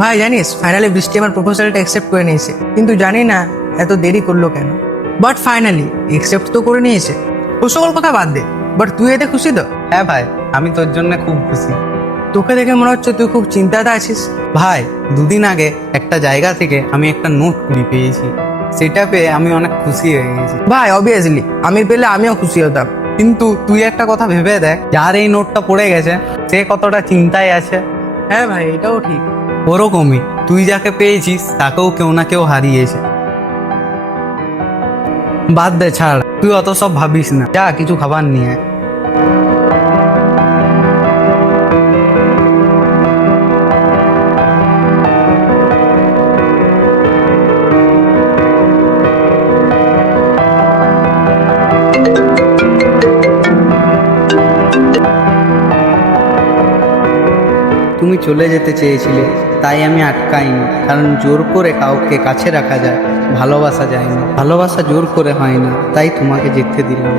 ভাই জানিস, ফাইনালি বৃষ্টি আমার প্রপোজালটা অ্যাকসেপ্ট করে নিয়েছে, কিন্তু জানি না এত দেরি করলো কেন। বাট ফাইনালি অ্যাকসেপ্ট তো করে নিয়েছে। ও সকল কথা বাদ দে, বাট তুই এতে খুশি তো? হ্যাঁ ভাই, আমি তোর জন্য খুব খুশি। তোকে দেখে মনে হচ্ছে তুই খুব চিন্তাতে আছিস। ভাই, দুদিন আগে একটা জায়গা থেকে আমি একটা নোট কুড়ি পেয়েছি, সেটা পেয়ে আমি অনেক খুশি হয়ে গেছি। ভাই অবভিয়াসলি আমি পেলে আমিও খুশি হতাম। কিন্তু তুই একটা কথা ভেবে দেখ, যার এই নোটটা পড়ে গেছে সে কতটা চিন্তায় আছে। হ্যাঁ ভাই, এটাও ঠিক। ওরকমই তুই যাকে পেয়েছিস তাকেও কেউ না কেউ হারিয়েছে। বাদ দে, ছাড়, তুই অত সব ভাবিস না, যা কিছু খাবার নিয়ে আয়। তুমি চলে যেতে চেয়েছিলে, তাই আমি আটকাইনি, কারণ জোর করে কাউকে কাছে রাখা যায়, ভালোবাসা যায় না। ভালোবাসা জোর করে হয় না, তাই তোমাকে যেতে দিলাম।